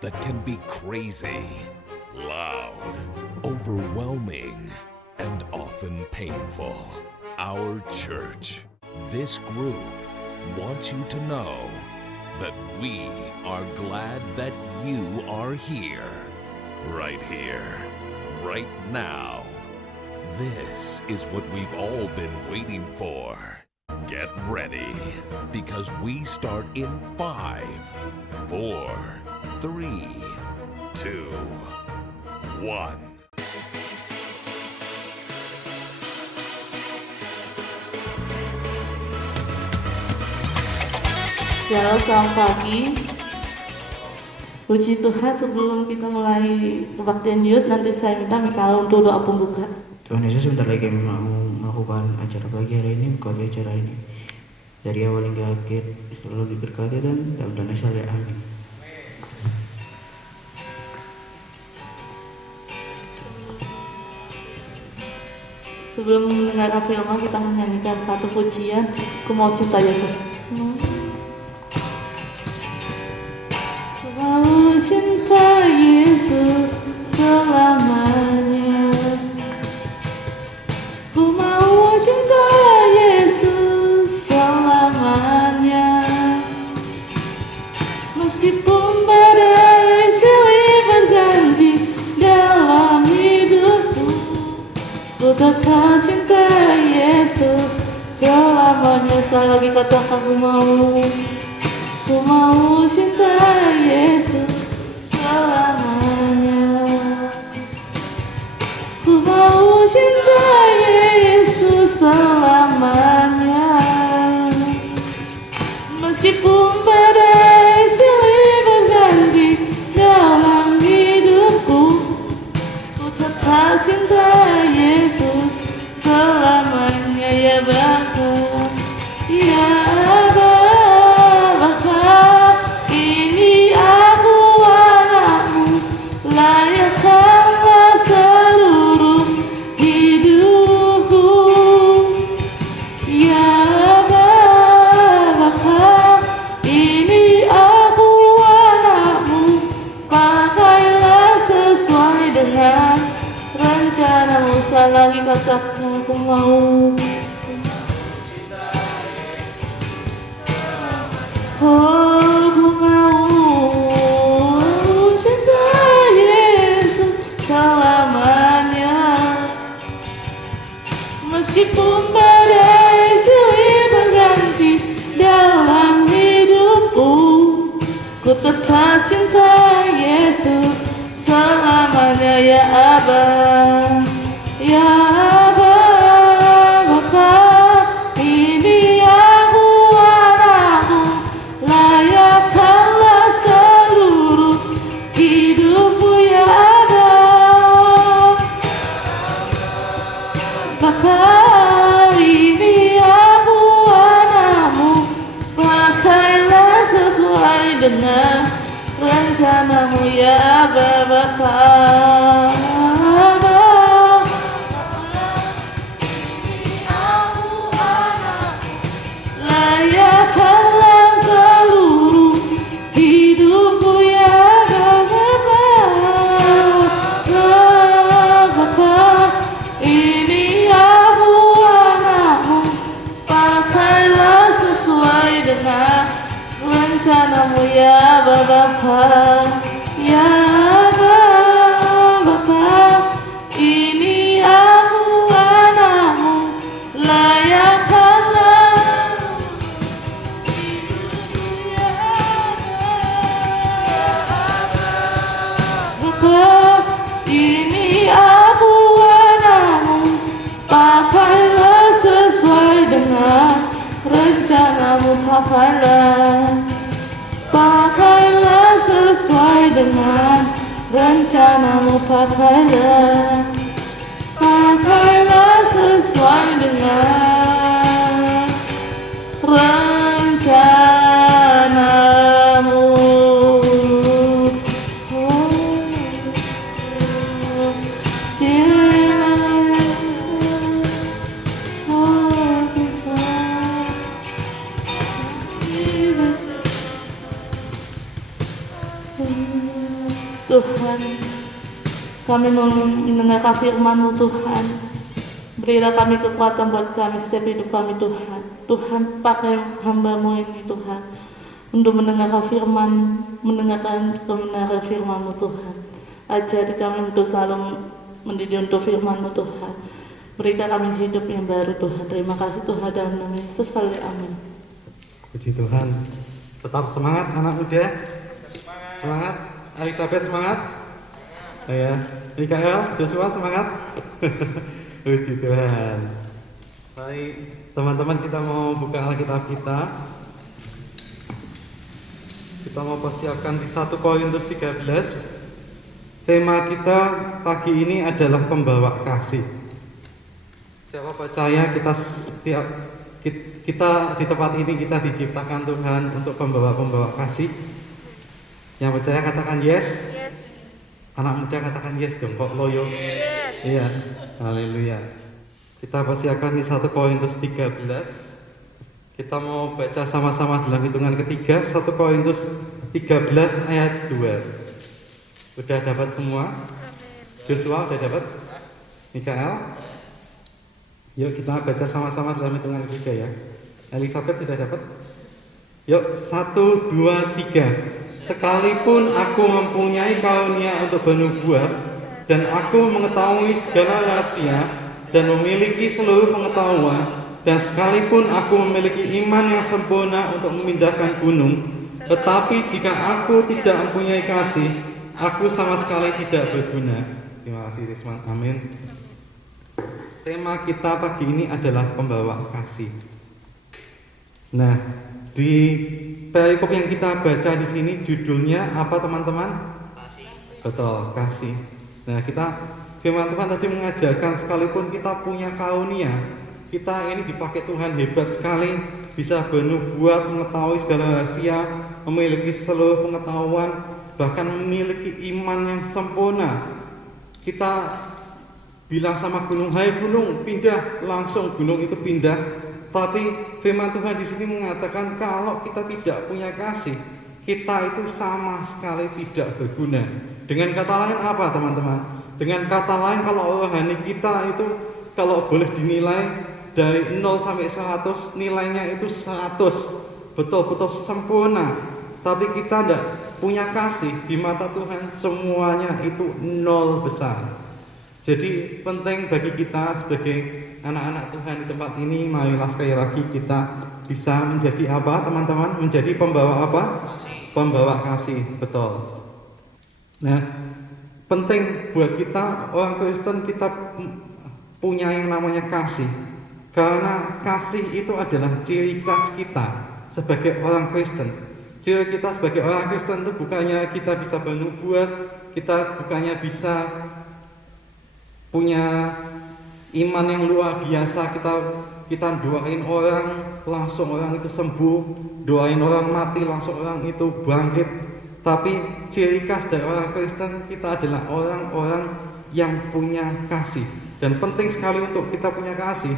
that can be crazy, loud, overwhelming, and often painful. Our church, this group, wants you to know that we are glad that you are here, right now. This is what we've all been waiting for. Get ready, because we start in 5, 4, 3, 2, 1. Halo, selamat pagi. Puji Tuhan, sebelum kita mulai kebaktian youth, nanti saya minta Mikael untuk doa pembuka. Tuhan Yesus, sebentar lagi kami mau melakukan acara pagi hari ini, buka acara ini. Dari awal hingga akhir, selalu diberkati dan dalam nama saya, amin. Sebelum mendengarkan firman, kita menyanyikan satu pujian, Ku Mau Cinta Yesus. Ku mau cinta Yesus selamanya. Ku mau cinta Yesus selamanya. Meskipun badai silih berganti dalam hidupku, ku tetap cinta Yesus selamanya. Sekali lagi katakan, ku mau cinta Yesus selamanya. Ku mau cinta Yesus selamanya. Meskipun badai silih berganti dalam hidupku, ku tetap cinta Yesus selamanya. Ya Bapa, ya Bapa, ini aku anakmu, layakkanlah seluruh hidupku. Ya Bapa, ini aku anakmu, pakailah sesuai dengan rencanamu. Sekali lagi katakan, ku mau. Oh, ku mau cinta Yesus selamanya. Meskipun badai silih berganti dalam hidupku, ku tetap cinta Yesus selamanya. Ya Aba, ya Aba, Bapa, ini aku anakmu, layakkanlah seluruh hidupku. Ya Aba, Bapa, ini aku anakmu, pakailah sesuai dengan rencanamu. Ya Aba, Bapa, layakkanlah seluruh hidupku. Ya Bapa, ini aku anakmu, pakailah sesuai dengan rencanamu. Ya Bapa, ya Bapa, ini aku anakmu, layakkanlah Bapa, ini aku anakmu, pakailah sesuai dengan rencanamu. Pakailah sesuai dengan rencanamu. Pakailah sesuai dengan rencanamu. Oh, Tuhan, kami mau mendengarkan firman-Mu Tuhan. Berilah kami kekuatan buat kami setiap hidup kami Tuhan. Tuhan, pakai hamba-Mu ini Tuhan untuk mendengarkan firman, mendengarkan kebenaran firman-Mu Tuhan. Ajari kami untuk selalu mendidik untuk firman-Mu Tuhan. Berikan kami hidup yang baru Tuhan. Terima kasih Tuhan dalam nama Yesus. Amin. Puji Tuhan. Tetap semangat anak muda. Semangat. Elizabeth semangat. Ya. Mikael, Joshua semangat. Puji Tuhan. Baik, teman-teman, kita mau buka Alkitab kita. Kita mau persiapkan di 1 Korintus 13. Tema kita pagi ini adalah pembawa kasih. Siapa percaya kita di tempat ini kita diciptakan Tuhan untuk pembawa kasih. Yang percaya katakan yes. Anak muda katakan yes dong, kok loyo? Yes. Iya, haleluya. Kita persiapkan di 1 Korintus 13. Kita mau baca sama-sama dalam hitungan ketiga. 1 Korintus 13 ayat 2. Udah dapat semua? Joshua udah dapat? Mikael? Yuk kita baca sama-sama dalam hitungan ketiga ya. Elizabeth sudah dapat? Yuk, 1, 2, 3. Sekalipun aku mempunyai karunia untuk bernubuat dan aku mengetahui segala rahasia dan memiliki seluruh pengetahuan, dan sekalipun aku memiliki iman yang sempurna untuk memindahkan gunung, tetapi jika aku tidak mempunyai kasih, aku sama sekali tidak berguna. Terima kasih Risman. Amin. Tema kita pagi ini adalah pembawa kasih. Nah, di perikop yang kita baca di sini judulnya apa teman-teman? Kasih. Betul, kasih. Nah, firman Tuhan tadi mengajarkan sekalipun kita punya karunia, kita ini dipakai Tuhan hebat sekali, bisa bernubuat, mengetahui segala rahasia, memiliki seluruh pengetahuan, bahkan memiliki iman yang sempurna. Kita bilang sama gunung, "Hai gunung, pindah," langsung gunung itu pindah. Tapi firman Tuhan di sini mengatakan kalau kita tidak punya kasih, kita itu sama sekali tidak berguna. Dengan kata lain apa teman-teman? Dengan kata lain kalau rohani kita itu kalau boleh dinilai dari 0 sampai 100, nilainya itu 100, betul-betul sempurna. Tapi kita tidak punya kasih, di mata Tuhan semuanya itu 0 besar. Jadi penting bagi kita sebagai anak-anak Tuhan di tempat ini, marilah sekali lagi kita bisa menjadi apa teman-teman? Menjadi pembawa apa? Kasih. Pembawa kasih, betul. Nah, penting buat kita orang Kristen, kita punya yang namanya kasih. Karena kasih itu adalah ciri khas kita sebagai orang Kristen. Ciri kita sebagai orang Kristen itu bukannya kita bisa bernubuat, kita bukannya bisa punya iman yang luar biasa, kita doain orang langsung orang itu sembuh, doain orang mati langsung orang itu bangkit. Tapi ciri khas dari orang Kristen kita adalah orang-orang yang punya kasih. Dan penting sekali untuk kita punya kasih,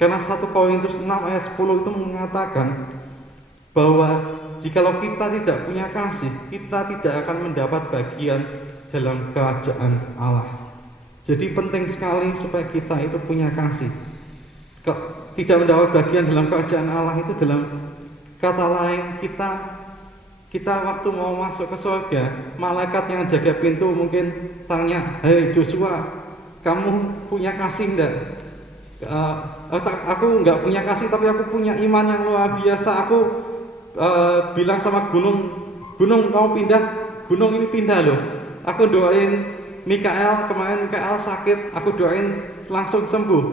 karena 1 Korintus 6 ayat 10 itu mengatakan bahwa jikalau kita tidak punya kasih, kita tidak akan mendapat bagian dalam kerajaan Allah. Jadi penting sekali supaya kita itu punya kasih. Tidak mendapat bagian dalam kerajaan Allah itu dalam kata lain kita waktu mau masuk ke surga, malaikat yang jaga pintu mungkin tanya, "Hei Joshua, kamu punya kasih enggak?" Aku enggak punya kasih, tapi aku punya iman yang luar biasa. Aku bilang sama gunung kamu pindah, gunung ini pindah loh. Aku doain Mikael, kemarin Mikael sakit, aku doain langsung sembuh.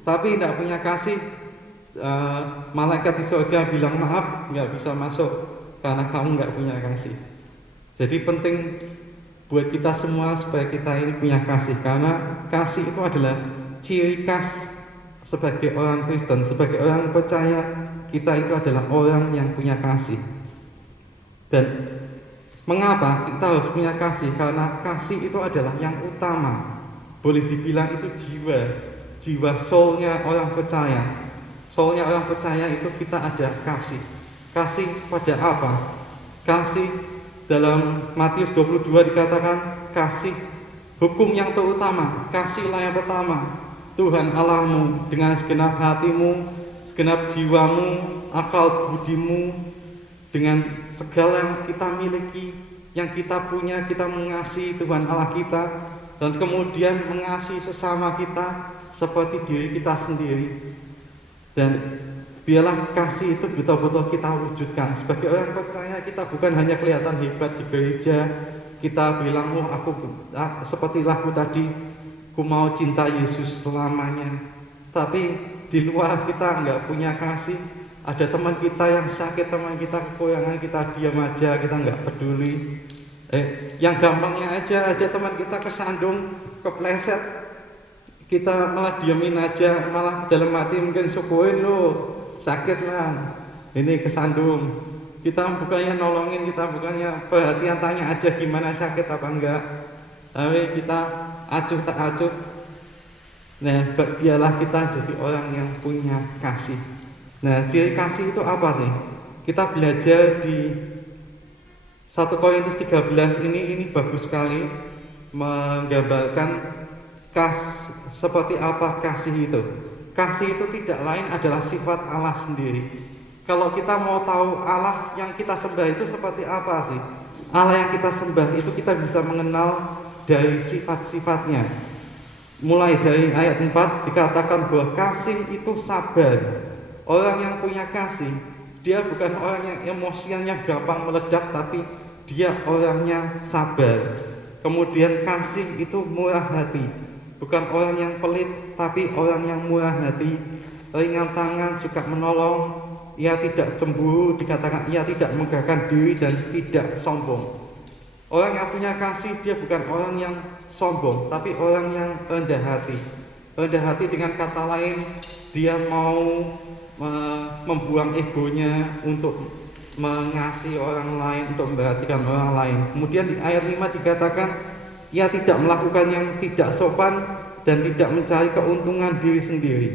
Tapi tidak punya kasih, malaikat di surga bilang maaf, nggak bisa masuk karena kamu nggak punya kasih. Jadi penting buat kita semua supaya kita ini punya kasih, karena kasih itu adalah ciri khas sebagai orang Kristen, sebagai orang percaya. Kita itu adalah orang yang punya kasih. Dan mengapa kita harus punya kasih? Karena kasih itu adalah yang utama. Boleh dibilang itu jiwa soulnya orang percaya. Soulnya orang percaya itu kita ada kasih. Kasih pada apa? Kasih dalam Matius 22 dikatakan kasih, hukum yang terutama, kasihlah yang pertama Tuhan Allahmu dengan segenap hatimu, segenap jiwamu, akal budimu, dengan segala yang kita miliki, yang kita punya. Kita mengasihi Tuhan Allah kita, dan kemudian mengasihi sesama kita seperti diri kita sendiri. Dan biarlah kasih itu betul-betul kita wujudkan. Sebagai orang percaya, kita bukan hanya kelihatan hebat di gereja, kita bilang, oh aku seperti lagu tadi, aku mau cinta Yesus selamanya. Tapi di luar kita nggak punya kasih. Ada teman kita yang sakit, teman kita kekurangan, kita diam aja, kita nggak peduli. Yang gampangnya aja teman kita kesandung, kepleset, kita malah diamin aja, malah dalam hati mungkin syukurin lo, sakit lah, ini kesandung. Kita bukannya nolongin, kita bukannya perhatian, tanya aja gimana, sakit apa enggak. Tapi kita acuh tak acuh. Nah, biarlah kita jadi orang yang punya kasih. Nah, ciri kasih itu apa sih? Kita belajar di 1 Korintus 13 ini bagus sekali menggambarkan seperti apa kasih itu. Kasih itu tidak lain adalah sifat Allah sendiri. Kalau kita mau tahu Allah yang kita sembah itu seperti apa sih? Allah yang kita sembah itu kita bisa mengenal dari sifat-sifatnya. Mulai dari ayat 4 dikatakan bahwa kasih itu sabar. Orang yang punya kasih, dia bukan orang yang emosiannya gampang meledak, tapi dia orangnya sabar. Kemudian kasih itu murah hati, bukan orang yang pelit, tapi orang yang murah hati, ringan tangan, suka menolong. Ia tidak cemburu, dikatakan ia tidak megahkan diri dan tidak sombong. Orang yang punya kasih, dia bukan orang yang sombong, tapi orang yang rendah hati. Rendah hati dengan kata lain, dia mau membuang egonya untuk mengasihi orang lain, untuk memperhatikan orang lain. Kemudian di ayat 5 dikatakan, ia tidak melakukan yang tidak sopan dan tidak mencari keuntungan diri sendiri.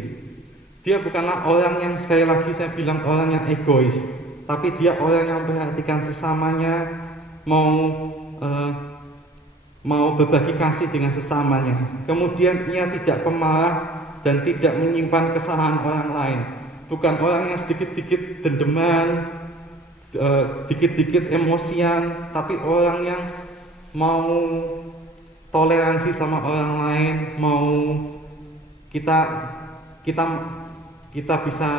Dia bukanlah orang yang, sekali lagi saya bilang, orang yang egois, tapi dia orang yang memperhatikan sesamanya, mau berbagi kasih dengan sesamanya. Kemudian ia tidak pemarah dan tidak menyimpan kesalahan orang lain. Bukan orang yang sedikit-dikit dendeman, dikit-dikit emosian, tapi orang yang mau toleransi sama orang lain, mau kita bisa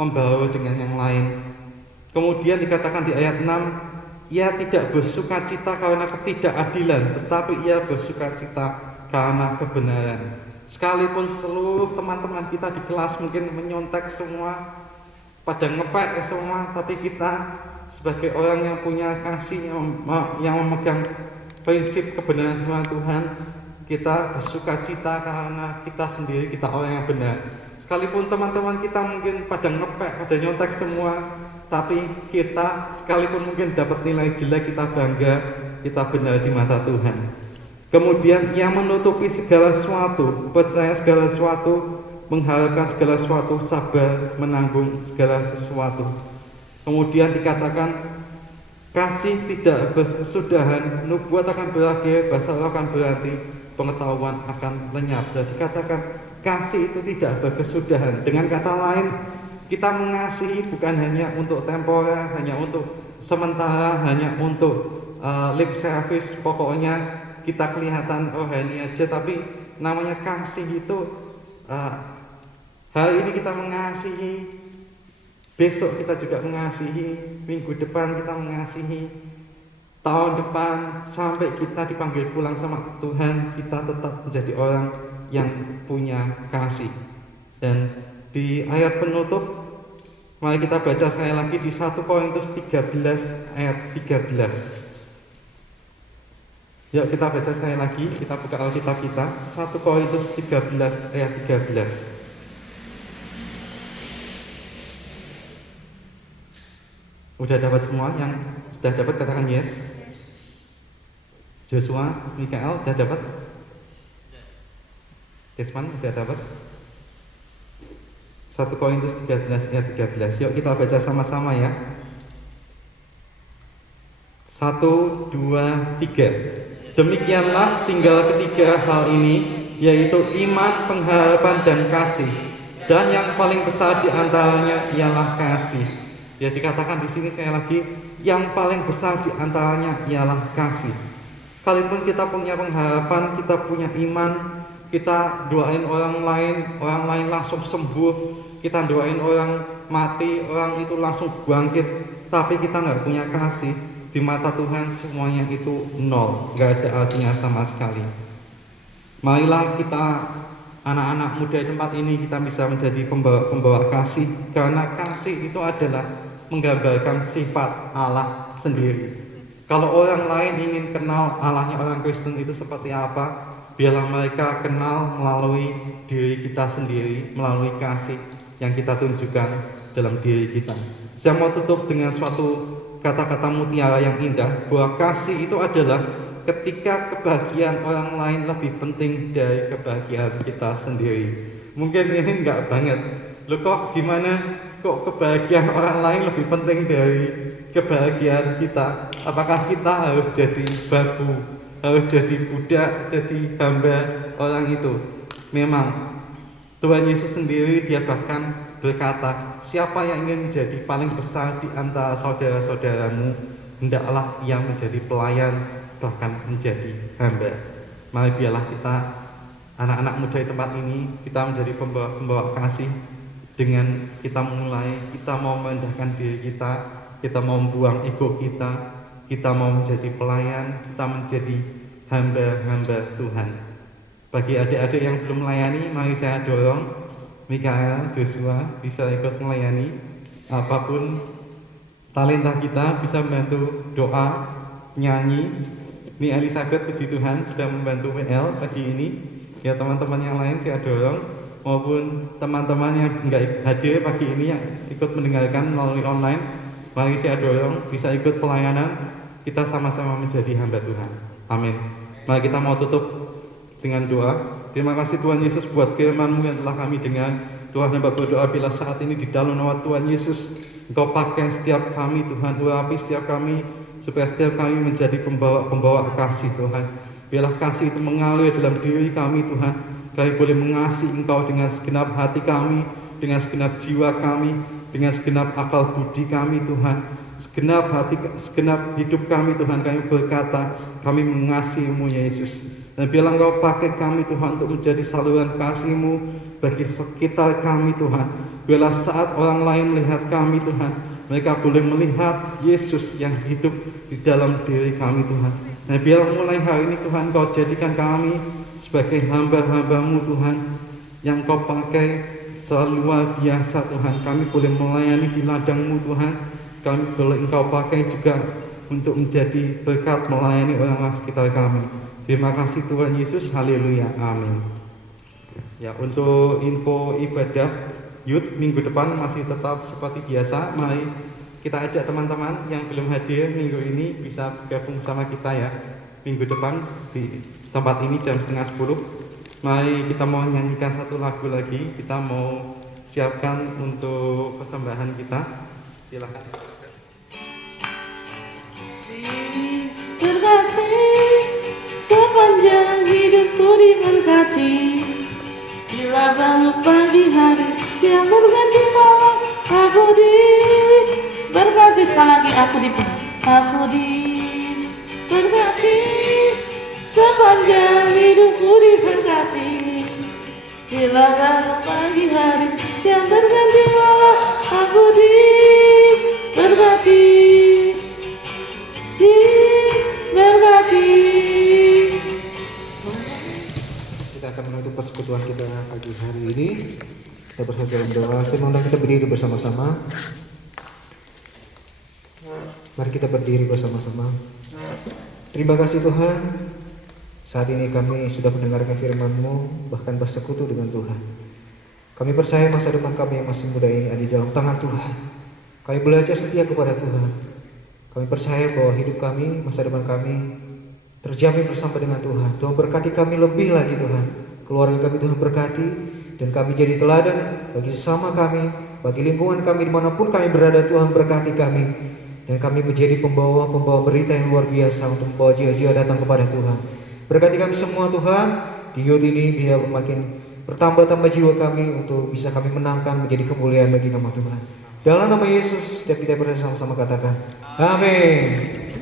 membaur dengan yang lain. Kemudian dikatakan di ayat 6, ia tidak bersukacita karena ketidakadilan, tetapi ia bersukacita karena kebenaran. Sekalipun seluruh teman-teman kita di kelas mungkin menyontek semua, pada ngepek semua, tapi kita sebagai orang yang punya kasih, yang memegang prinsip kebenaran firman Tuhan, kita bersukacita karena kita sendiri, kita orang yang benar. Sekalipun teman-teman kita mungkin pada ngepek, pada nyontek semua, tapi kita sekalipun mungkin dapat nilai jelek, kita bangga, kita benar di mata Tuhan. Kemudian ia menutupi segala sesuatu, percaya segala sesuatu, mengharapkan segala sesuatu, sabar menanggung segala sesuatu. Kemudian dikatakan kasih tidak berkesudahan, nubuat akan berakhir, bahasa roh akan berhenti, pengetahuan akan lenyap. Dan dikatakan kasih itu tidak berkesudahan. Dengan kata lain, kita mengasihi bukan hanya untuk temporer, hanya untuk sementara, hanya untuk lip service, pokoknya kita kelihatan rohani aja, tapi namanya kasih itu hari ini kita mengasihi, besok kita juga mengasihi, minggu depan kita mengasihi, tahun depan sampai kita dipanggil pulang sama Tuhan, kita tetap menjadi orang yang punya kasih. Dan di ayat penutup, mari kita baca sekali lagi di 1 Korintus 13 ayat 13. Yuk kita baca sekali lagi, kita buka Alkitab kita, 1 Korintus 13 ayat 13. Udah dapat semua? Yang sudah dapat katakan yes. Joshua, Mikael, udah dapat? Desman, udah dapat? 1 Korintus 13 ayat 13. Yuk kita baca sama-sama ya. 1 1, 2, 3. Demikianlah tinggal ketiga hal ini, yaitu iman, pengharapan, dan kasih. Dan yang paling besar di antaranya ialah kasih. Ya, dikatakan di sini sekali lagi, yang paling besar di antaranya ialah kasih. Sekalipun kita punya pengharapan, kita punya iman, kita doain orang lain langsung sembuh, kita doain orang mati, orang itu langsung bangkit, tapi kita nggak punya kasih, di mata Tuhan semuanya itu nol, nggak ada artinya sama sekali. Marilah kita, anak-anak muda di tempat ini, kita bisa menjadi pembawa kasih, karena kasih itu adalah menggambarkan sifat Allah sendiri. Kalau orang lain ingin kenal Allahnya orang Kristen itu seperti apa, biarlah mereka kenal melalui diri kita sendiri, melalui kasih yang kita tunjukkan dalam diri kita. Saya mau tutup dengan suatu kata-kata mutiara yang indah, bahwa kasih itu adalah ketika kebahagiaan orang lain lebih penting dari kebahagiaan kita sendiri. Mungkin ini enggak banget. Loh kok gimana? Kok kebahagiaan orang lain lebih penting dari kebahagiaan kita? Apakah kita harus jadi babu, harus jadi budak, jadi hamba orang itu? Memang Tuhan Yesus sendiri, dia bahkan berkata, siapa yang ingin menjadi paling besar di antara saudara-saudaramu, hendaklah ia menjadi pelayan, bahkan menjadi hamba. Mari biarlah kita, anak-anak muda di tempat ini, kita menjadi pembawa kasih. Dengan kita mulai, kita mau merendahkan diri kita mau membuang ego kita mau menjadi pelayan, kita menjadi hamba-hamba Tuhan. Bagi adik-adik yang belum melayani, mari saya dorong Mikael, Joshua bisa ikut melayani. Apapun talenta kita, bisa membantu doa, nyanyi. Ini Elizabeth, puji Tuhan, sudah membantu WL pagi ini. Ya, teman-teman yang lain saya dorong, maupun teman-teman yang enggak hadir pagi ini yang ikut mendengarkan melalui online, mari saya dorong bisa ikut pelayanan, kita sama-sama menjadi hamba Tuhan. Amin. Mari kita mau tutup dengan doa. Terima kasih Tuhan Yesus buat firman-Mu yang telah kami dengar. Tuhan, hamba berdoa bila saat ini di dalam nama Tuhan Yesus, Engkau pakai setiap kami Tuhan, urapi setiap kami, supaya setiap kami menjadi pembawa kasih Tuhan. Biarlah kasih itu mengalir dalam diri kami Tuhan. Kami boleh mengasihi Engkau dengan segenap hati kami, dengan segenap jiwa kami, dengan segenap akal budi kami Tuhan. Segenap hati, segenap hidup kami Tuhan, kami berkata, kami mengasihi-Mu Yesus. Dan biarlah Engkau pakai kami Tuhan untuk menjadi saluran kasih-Mu bagi sekitar kami Tuhan. Biarlah saat orang lain melihat kami Tuhan, mereka boleh melihat Yesus yang hidup di dalam diri kami Tuhan. Dan biarlah mulai hari ini Tuhan, Kau jadikan kami sebagai hamba-hamba-Mu Tuhan, yang Kau pakai selalu luar biasa Tuhan. Kami boleh melayani di ladang-Mu Tuhan. Kami boleh Engkau pakai juga untuk menjadi berkat melayani orang-orang sekitar kami. Terima kasih Tuhan Yesus, haleluya, amin. Ya, untuk info ibadah Youth minggu depan masih tetap seperti biasa. Mari kita ajak teman-teman yang belum hadir minggu ini bisa gabung sama kita ya. Minggu depan di tempat ini jam 9:30. Mari kita mau nyanyikan satu lagu lagi. Kita mau siapkan untuk persembahan kita. Silakan. Terkasih, sepanjang hidupku diberkati. Bila bangun pagi hari, siang berganti malam, aku diberkati. Sekali lagi aku diberkati. Sepanjang hidupku diberkati. Bila bangun pagi hari, siang berganti malam, aku diberkati. Kita akan menutup persekutuan kita pagi hari ini. Kita bersatu dalam doa. Saya mohon kita berdiri bersama-sama. Mari kita berdiri bersama-sama. Terima kasih Tuhan. Saat ini kami sudah mendengarkan firman-Mu, bahkan bersekutu dengan Tuhan. Kami percaya masa depan kami yang masih muda ini ada di dalam tangan Tuhan. Kami belajar setia kepada Tuhan. Kami percaya bahwa hidup kami, masa depan kami terjamin bersama dengan Tuhan. Tuhan berkati kami lebih lagi Tuhan. Keluarga kami Tuhan berkati, dan kami jadi teladan bagi sesama kami, bagi lingkungan kami dimanapun kami berada. Tuhan berkati kami. dan kami menjadi pembawa-pembawa berita yang luar biasa untuk membawa jiwa-jiwa datang kepada Tuhan. Berkati kami semua Tuhan, di youth ini biar makin bertambah-tambah jiwa kami untuk bisa kami menangkan menjadi kemuliaan bagi nama Tuhan. Dalam nama Yesus, setiap kita bersama-sama katakan, amin.